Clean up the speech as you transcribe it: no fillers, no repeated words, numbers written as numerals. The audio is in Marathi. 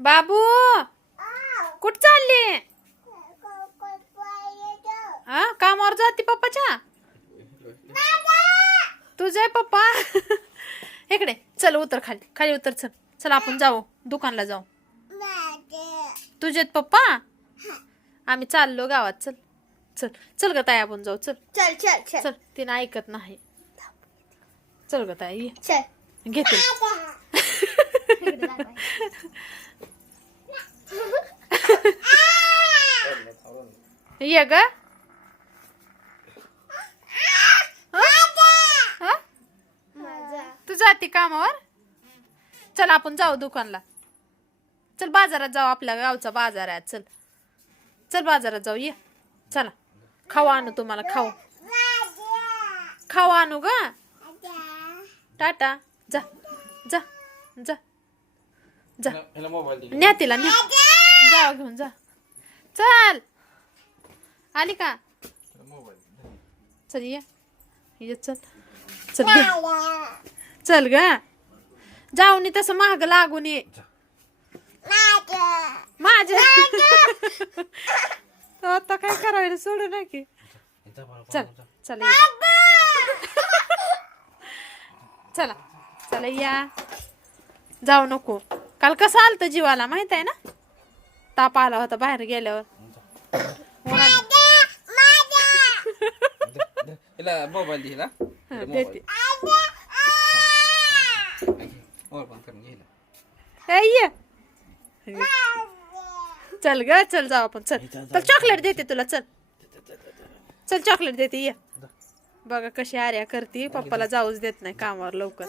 बाबू कुठ चालली? हा कामावर जाते पप्पाच्या. तुझे पप्पा इकडे चल, उतर खाली, खाली उतर. चल चल आपण जाऊ दुकानला जाऊ. तुझेत पप्पा? आम्ही चाललो गावात. चल चल चल ग ताई, आपण जाऊ. चल चल चल चल चल, तिने ऐकत नाही. चल ग ताई, ये. चल घेते. ये ग. तू जाते कामावर? चल आपण जाऊ दुकानला. चल बाजारात जाऊ, आपल्या गावचा बाजार आहे. चल चल बाजारात जाऊ. ये चला, खाऊ आणू तुम्हाला. खाऊ आणू ग. टाटा. जा जा जा जा. न्या तिला, न्या. जा घेऊन जा. चल आली का? चल ये ये. चल चल घे. चल ग. जाऊन तसं महाग लागून ये. माझ्या आता काय करायला सोडू ना की. चल चल ये. चला चला या. जाऊ नको. काल कसं आलत जीवाला माहित आहे ना? ताप आला होता बाहेर गेल्यावर. देते. ये. चल ग, चल जाऊ आपण. चल चल चॉकलेट देते तुला. चल चल चॉकलेट देते. ये. बघा कशी आर्या करते, पप्पाला जाऊच देत नाही कामावर लवकर.